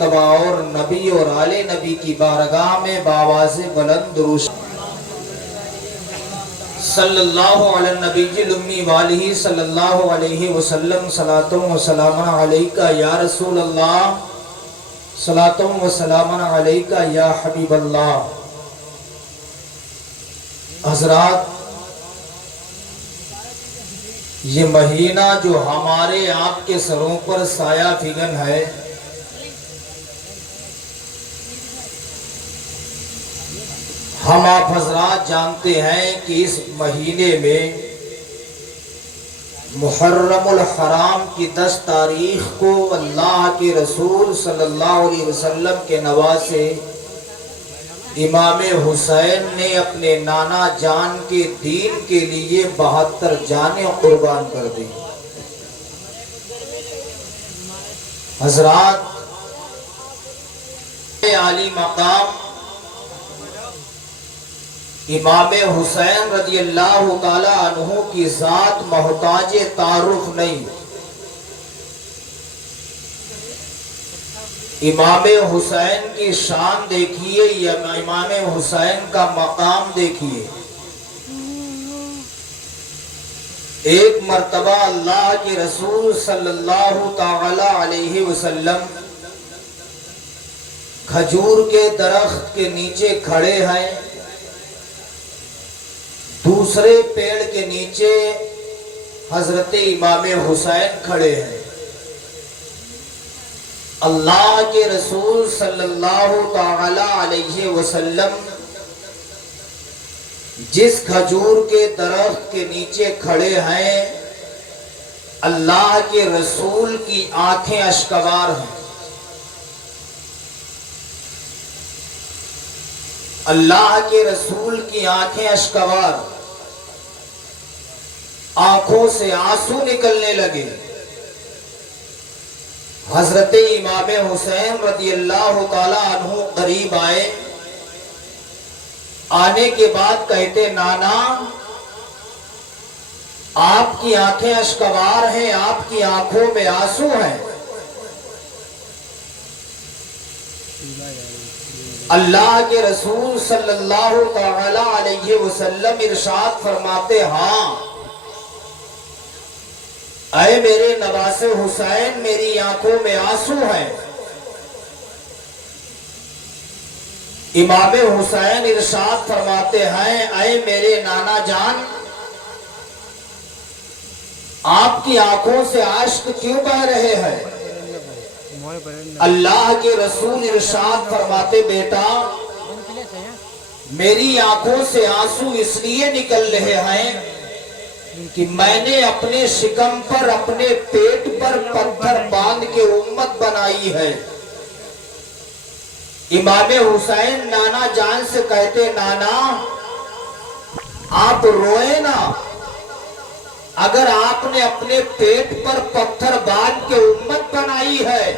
اور نبی اور آل نبی کی بارگاہ میں بآواز بلند درود صلی اللہ علی النبی الامی والہ صلی اللہ علیہ وسلم صلاۃ و سلام علیکہ یا رسول اللہ صلاۃ و سلام علیکہ یا حبیب اللہ۔ حضرات، یہ مہینہ جو ہمارے آپ کے سروں پر سایہ فگن ہے، ہم آپ حضرات جانتے ہیں کہ اس مہینے میں محرم الحرام کی 10 تاریخ کو اللہ کے رسول صلی اللہ علیہ وسلم کے نواسے امام حسین نے اپنے نانا جان کے دین کے لیے 72 جانیں قربان کر دی۔ حضرات، عالی مقام امام حسین رضی اللہ تعالی عنہ کی ذات محتاج تعارف نہیں۔ امام حسین کی شان دیکھیے یا امام حسین کا مقام دیکھیے۔ ایک مرتبہ اللہ کے رسول صلی اللہ تعالی علیہ وسلم کھجور کے درخت کے نیچے کھڑے ہیں، دوسرے پیڑ کے نیچے حضرت امام حسین کھڑے ہیں۔ اللہ کے رسول صلی اللہ تعالی علیہ وسلم جس کھجور کے درخت کے نیچے کھڑے ہیں، اللہ کے رسول کی آنکھیں اشکبار ہیں۔ اللہ کے رسول کی آنکھیں اشکبار، آنکھوں سے آنسو نکلنے لگے۔ حضرت امام حسین رضی اللہ تعالی عنہ قریب آئے، آنے کے بعد کہتے، نانا آپ کی آنکھیں اشکبار ہیں، آپ کی آنکھوں میں آنسو ہیں۔ اللہ کے رسول صلی اللہ تعالی علیہ وسلم ارشاد فرماتے، ہاں اے میرے نواسے حسین، میری آنکھوں میں آنسو ہیں۔ امام حسین ارشاد فرماتے ہیں، اے میرے نانا جان، آپ کی آنکھوں سے اشک کیوں بہہ رہے ہیں؟ اللہ کے رسول ارشاد فرماتے، بیٹا میری آنکھوں سے آنسو اس لیے نکل رہے ہیں کہ میں نے اپنے شکم پر، اپنے پیٹ پر پتھر باندھ کے امت بنائی ہے۔ امام حسین نانا جان سے کہتے، نانا آپ روئے نا، اگر آپ نے اپنے پیٹ پر پتھر باندھ کے امت بنائی ہے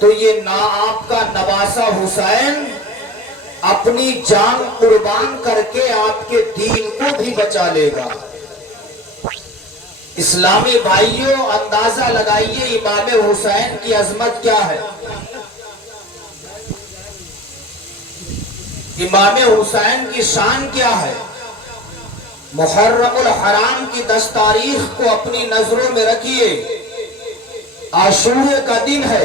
تو یہ نا آپ کا نواسہ حسین اپنی جان قربان کر کے آپ کے دین کو بھی بچا لے گا۔ اسلامی بھائیوں، اندازہ لگائیے امام حسین کی عظمت کیا ہے۔ امام حسین کی شان کیا ہے۔ محرم الحرام کی 10 تاریخ کو اپنی نظروں میں رکھیے، عاشورے کا دن ہے۔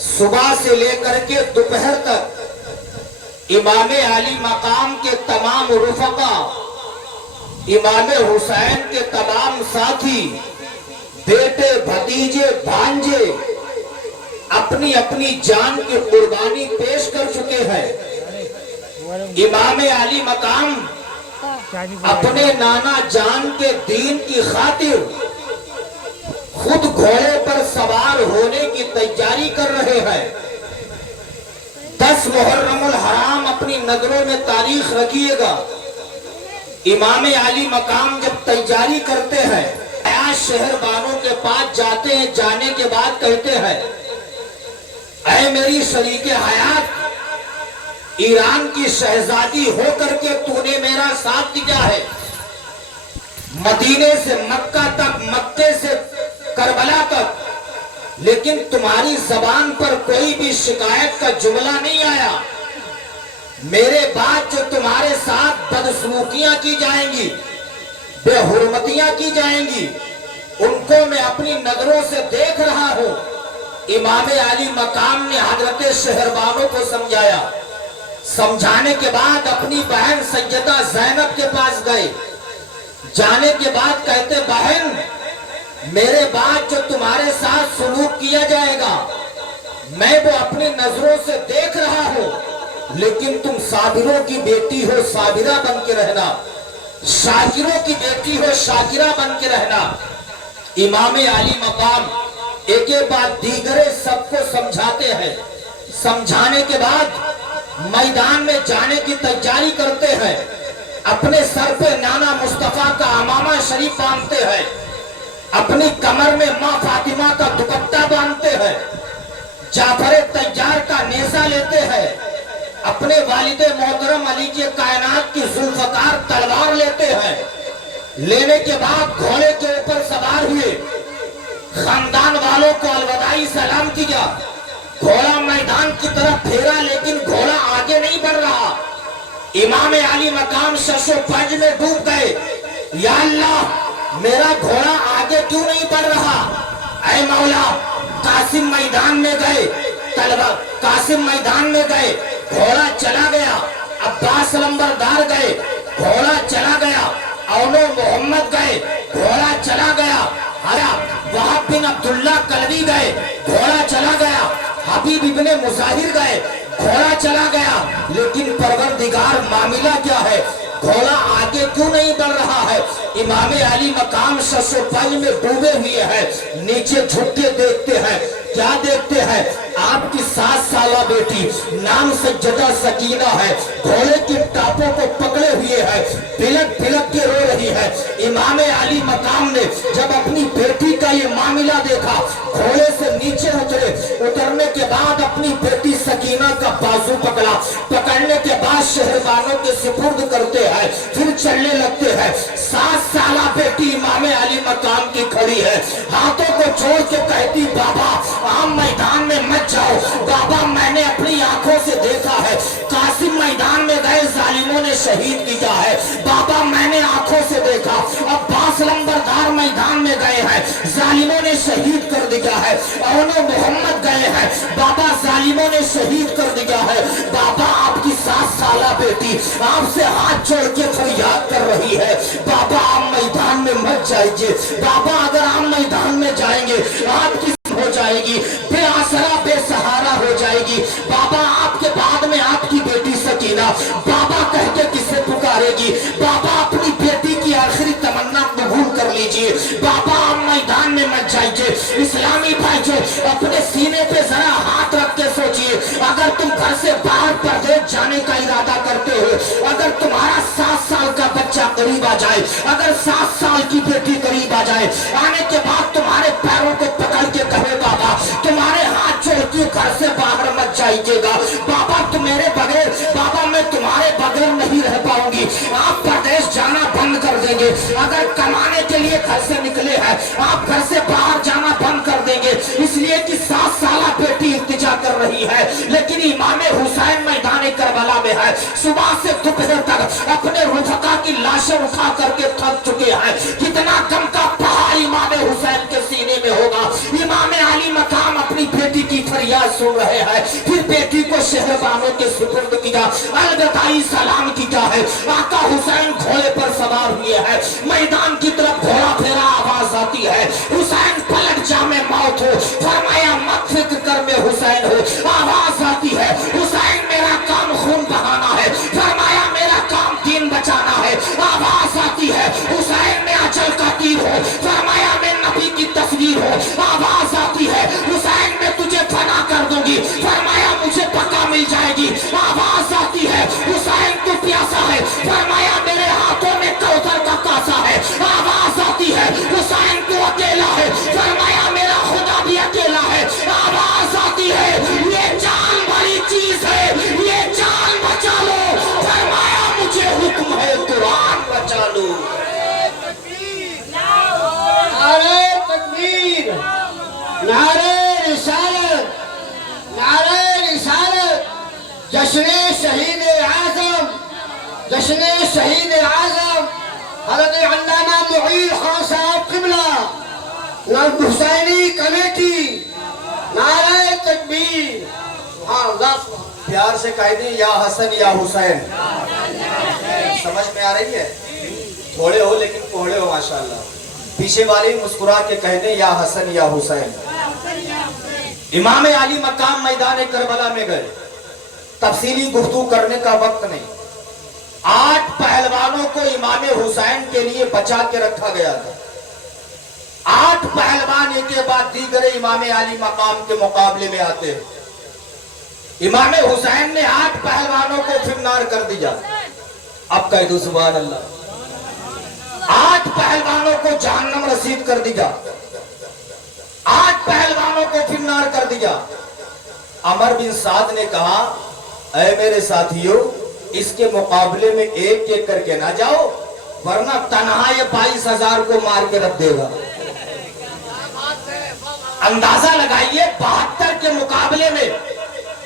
صبح سے لے کر کے دوپہر تک امام علی مقام کے تمام رفقا، امام حسین کے تمام ساتھی، بیٹے بھتیجے بھانجے اپنی اپنی جان کی قربانی پیش کر چکے ہیں۔ امام علی مقام اپنے نانا جان کے دین کی خاطر خود گھوڑے پر سوار ہونے کی تیاری کر رہے ہیں۔ 10 محرم الحرام اپنی نظروں میں تاریخ رکھیے گا۔ امام علی مقام جب تیاری کرتے ہیں، شہر بانوں کے پاس جاتے ہیں، جانے کے بعد کہتے ہیں، اے میری شریک حیات، ایران کی شہزادی ہو کر کے تو نے میرا ساتھ دیا ہے، مدینے سے مکہ تک، مکے سے کربلا تک لیکن تمہاری زبان پر کوئی بھی شکایت کا جملہ نہیں آیا۔ میرے بعد جو تمہارے ساتھ بدسلوکیاں کی جائیں گی، بے حرمتیاں کی جائیں گی، ان کو میں اپنی نظروں سے دیکھ رہا ہوں۔ امام علی مقام نے حضرت شہربانو کو سمجھایا۔ سمجھانے کے بعد اپنی بہن سیدہ زینب کے پاس گئے۔ جانے کے بعد کہتے بہن، میرے بعد جو تمہارے ساتھ سلوک کیا جائے گا میں وہ اپنی نظروں سے دیکھ رہا ہوں، لیکن تم صابروں کی بیٹی ہو، صابرہ بن کے رہنا، شاکروں کی بیٹی ہو، شاکرہ بن کے رہنا۔ امام علی مقام ایک ایک بات دیگرے سب کو سمجھاتے ہیں۔ سمجھانے کے بعد میدان میں جانے کی تیاری کرتے ہیں۔ اپنے سر پہ نانا مصطفیٰ کا عمامہ شریف باندھتے ہیں، اپنی کمر میں ماں فاطمہ کا دوپٹہ باندھتے ہیں، جعفر طیار کا نیزہ لیتے ہیں، اپنے والد محترم علی کے کائنات کی ذوالفقار تلوار لیتے ہیں۔ لینے کے بعد گھوڑے کے اوپر سوار ہوئے، خاندان والوں کو الوداعی سلام کیا۔ گھوڑا میدان کی طرف پھیرا، لیکن گھوڑا آگے نہیں بڑھ رہا۔ امام علی مقام شش و پنج میں ڈوب گئے۔ یا اللہ، میرا گھوڑا آگے کیوں نہیں بڑھ رہا؟ اے مولا، قاسم میدان میں گئے، قاسم میدان میں گئے، گھوڑا چلا گیا۔ عباس لمبردار گئے، گھوڑا چلا گیا۔ اونو محمد گئے، گھوڑا چلا گیا۔ وہاب بن عبداللہ کلوی گئے، گھوڑا چلا گیا۔ حبیب ابن مظاہر گئے، گھوڑا چلا گیا۔ لیکن پروردگار معاملہ کیا ہے؟ گھوڑا آگے کیوں نہیں بڑھ رہا ہے؟ امام علی مقام شش و پنج میں ڈوبے ہوئے ہیں، نیچے جھک کے دیکھتے ہیں۔ کیا دیکھتے ہیں؟ آپ کی 7 سالہ بیٹی نام سیدہ سکینہ ہے، گھوڑے کی ٹاپوں کو پکڑے ہوئے ہے، بلک بلک کے رو رہی ہے۔ امام علی مقام نے جب اپنی بیٹی کا یہ معاملہ دیکھا، گھوڑے سے نیچے اترے، اترنے کے بعد اپنی بیٹی سکینہ کا بازو پکڑا، پکڑنے کے بعد شہربانوں کے سپرد کرتے ہیں، پھر چلنے لگتے ہیں۔ 7 سالہ بیٹی امام علی مقام کی کھڑی ہے، ہاتھوں کو چھوڑ کے کہتی بابا عام میدان میں مت جاؤ، بابا میں نے اپنی آنکھوں سے دیکھا ہے، قاسم میدان میں گئے ظالموں نے شہید کیا ہے، بابا میں نے آنکھوں سے دیکھا۔ عباس لمبردار میدان میں گئے ہیں، ظالموں نے شہید کر دیا ہے۔ اونو محمد گئے ہیں، بابا ظالموں نے شہید کر دیا ہے۔ بابا آپ کی 7 سالہ بیٹی آپ سے ہاتھ جوڑ کے فریاد کر رہی ہے، بابا آپ میدان میں مت جائیے، بابا اگر آپ میدان میں جائیں گے آپ کی ہو جائے گی، بے آسرا بے سہارا ہو جائے گی۔ بابا آپ کے بعد میں آپ کی بیٹی سکینہ بابا کہہ کے کسے پکارے گی؟ بابا اپنی بیٹی کی آخری تمنا قبول کر لیجئے، بابا آپ میدان میں مت جائیے۔ اسلامی بھائیو، اپنے سینے پہ ذرا ہاتھ رکھ کے سوچئے، اگر تم گھر سے باہر پردیس جانے کا ارادہ کرتے ہو، اگر تمہارا 7 سال کا بچہ قریب آ جائے، اگر 7 سال کی بیٹی قریب آ جائے، آنے کے بعد تمہارے پیروں کو پکڑ کے کہے بابا تمہارے ہاتھ چھوڑتی گھر سے باہر مت جائیے گا، بابا تم میرے بغیر، بابا میں تمہارے بغیر نہیں رہ پاؤں گی، آپ پردیس جانا بند کر دیں گے، اگر کمانے کے لیے گھر سے نکلے ہیں آپ گھر سے باہر جانا بند کر دیں گے، اس لیے کہ 7 سالہ بیٹی التجا کر رہی ہے۔ لیکن امام حسین میدان کربلا میں ہے، صبح سے دوپہر تک اپنے رفقا کی لاشیں اٹھا کر کے تھک چکے ہیں، کتنا غم کا پہاڑ امام حسین کے سینے میں ہوگا۔ امام علی مقام اپنی بیٹی کی فریاد سن رہے ہیں، پھر بیٹی کو شہربانوں کے سپرد کیا، الوداعی سلام کیا ہے۔ آقا حسین گھوڑے پر سوار ہوئے ہیں، میدان کی طرف گھوڑا پھیرا، آواز آتی ہے حسین پلٹ جا میں موت ہو، فرمایا مت فکر کر میں حسین ہو، آواز آتی ہے حسین میرا کام خون بہانا ہے، فرمایا میرا کام دین بچانا ہے، آواز آتی ہے حسین میں اجل کا تیر ہو، فرمایا میں نبی کی تصویر ہو، آواز آتی ہے حسین میں تجھے فنا کر دوں گی، فرمایا مجھے پکا مل جائے گی، آواز آتی ہے حسین تو پیاسا ہے، فرمایا میرے ہاتھوں میں کوثر کا کاسا ہے، آواز آتی ہے حسین تو اکیلا ہے، فرمایا میرا خدا بھی اکیلا ہے، آواز آتی ہے یہ جان بڑی چیز ہے، یہ جان بچا لو، فرمایا مجھے حکم ہے قرآن بچا لو۔ نعرہ تکبیر، نعرہ جشن شہید اعظم، جشن شہید اعظم حضرت علامہ معین خان صاحب قبلہ، حسینی کمیٹی، نعرہ تکبیر، سبحان اللہ۔ پیار سے کہہ دیں یا حسن یا حسین، سمجھ میں آ رہی ہے؟ تھوڑے ہو لیکن کوڑے ہو ماشاءاللہ۔ پیچھے والے مسکرا کے کہہ دیں یا حسن یا حسین۔ امام علی مقام میدان کربلا میں گئے، تفصیلی گفتگو کرنے کا وقت نہیں۔ 8 پہلوانوں کو امام حسین کے لیے بچا کے رکھا گیا تھا۔ 8 پہلوان ایک کے بعد دیگر امام علی مقام کے مقابلے میں آتے ہیں۔ امام حسین نے 8 پہلوانوں کو فنار کر دیا۔ اب کہہ دو سبحان اللہ۔ 8 پہلوانوں کو جہنم رسید کر دیا، 8 پہلوانوں کو فنار کر دیا۔ عمر بن سعد نے کہا اے میرے ساتھیوں، اس کے مقابلے میں ایک ایک کر کے نہ جاؤ، ورنہ تنہا یہ 22,000 کو مار کے رکھ دے گا۔ اندازہ لگائیے 72 کے مقابلے میں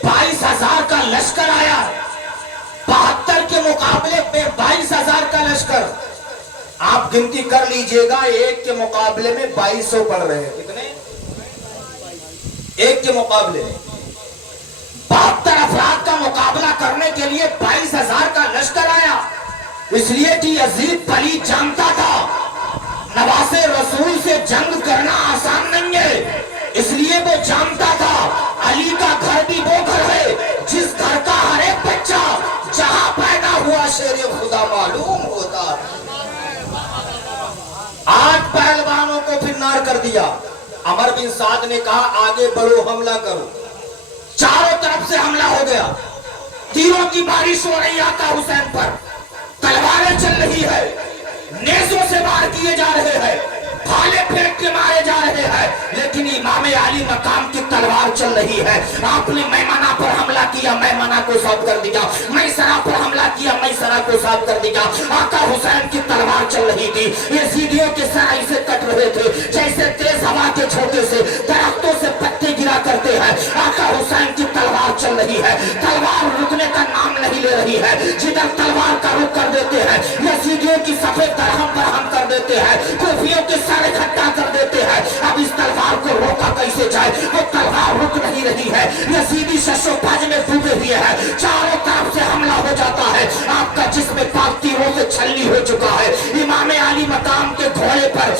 22,000 کا لشکر آیا، 72 کے مقابلے پہ 22,000 کا لشکر۔ آپ گنتی کر لیجئے گا، ایک کے مقابلے میں 2200 پڑ رہے ہیں۔ کتنے؟ ایک کے مقابلے 72 افراد کا مقابلہ کرنے کے لیے 22,000 کا لشکر آیا، اس لیے کہ یزید پلید جانتا تھا نواز رسول سے جنگ کرنا آسان نہیں ہے، اس لیے وہ جانتا تھا علی کا گھر بھی وہ گھر ہے جس گھر کا ہر ایک بچہ جہاں پیدا ہوا شیر خدا معلوم ہوتا ہے۔ 8 پہلوانوں کو فنار کر دیا۔ عمر بن سعد نے کہا آگے بڑھو، حملہ کرو۔ چاروں طرف سے حملہ ہو گیا، تیروں کی بارش ہو رہی آقا حسین پر، تلواریں چل رہی ہے، نیزوں سے وار کیے جا رہے ہیں، بھالے پھینک کے مارے جا رہے ہیں، لیکن امام علی مقام کی تلوار چل رہی ہے۔ آپ نے میمنہ پر حملہ کیا، میمنہ کو صاف کر دیا، میسرہ پر حملہ کیا، میسرہ کو صاف کر دیا۔ آقا حسین کی تلوار چل رہی تھی، یزیدیوں کے سر ایسے کٹ رہے تھے جیسے تیز ہوا کے جھونکے سے درختوں سے پتے گرا کرتے ہیں۔ آقا حسین کی تلوار چل رہی ہے، تلوار رکنے کا نام نہیں لے رہی ہے، جدھر تلوار کا رخ کر دیتے ہیں یزیدیوں کی سفید درہم برہم کر دیتے ہیں، کوفیوں کے سر اکٹھا کر دیتے ہیں۔ اب اس تلوار کو روکا کیسے جائے؟ وہ تلوار رک نہیں رہی ہے، یزیدی ششو پاج میں ڈوبے ہوئے ہیں، چاروں طرف سے حملہ ہو جاتا ہے۔ آپ کا جسم پاک تیروں سے چھلنی ہو چکا ہے۔ امام علی مقام کے گھوڑے پر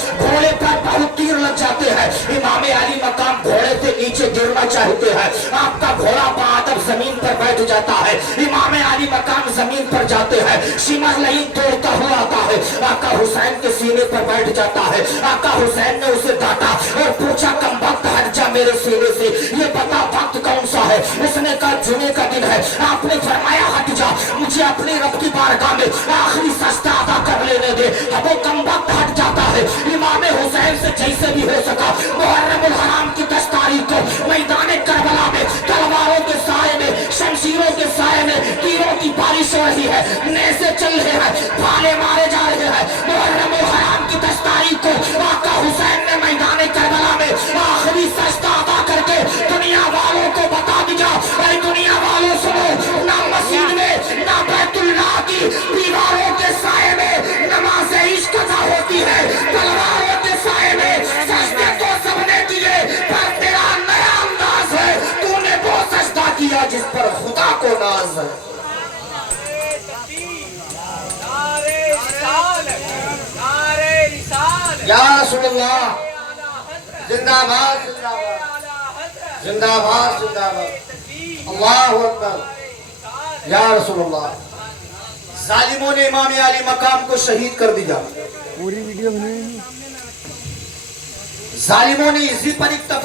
بہت تیر لگ جاتے ہیں۔ امام علی مقام گھوڑے سے نیچے گرنا چاہتے ہیں، آپ کا گھوڑا بادب زمین پر بیٹھ جاتا ہے۔ امام علی مقام زمین پر جاتے ہیں، شمر لئیم توڑتا ہوا آتا ہے، آقا حسین کے سینے پر بیٹھ جاتا ہے۔ آقا حسین نے اسے ڈانٹا اور پوچھا کم وقت ہٹ جا میرے سینے سے، یہ بتا وقت کون سا ہے؟ اس نے کہا جمعے کا دن ہے۔ آپ نے فرمایا ہٹ جا، مجھے اپنی رب کی بارگاہ میں آخری سجدہ ادا کر لینے دے۔ اب وہ کم وقت ہٹ جاتا ہے۔ امام حسین سے جیسے بھی ہو سکا محرم الحرام کی 10 تاریخ کو میدان کربلا میں تلواروں کے سائے میں، شمشیروں کے سائے میں تیروں کی بارش ہو رہی ہے، نیزے چل رہے ہیں، بھالے مارے جا رہے ہیں۔ محرم الحرام کی 10 تاریخ کو آقا حسین نے میدان کربلا میں آخری سجدہ ادا کر کے دنیا والوں کو بتا دیا، اے دنیا والوں سنو، نہ مسجد میں نہ بیت اللہ کی دیواروں کے سائے میں نماز عشق ادا ہوتی ہے، تلواروں کے سائے میں سجدے تو سب نے کیے، پر تیرا نیا انداز ہے، تو نے وہ سجدہ کیا جس پر خدا کو ناز ہے۔ یا رسول اللہ، زندہ باد، زندہ باد، زندہ باد، زندہ باد، اللہ اکبر، یا رسول اللہ۔ ظالموں نے امام علی مقام کو شہید کر دیا، پوری ویڈیو بنائیں۔ ظالموں نے اسی پر اکتفا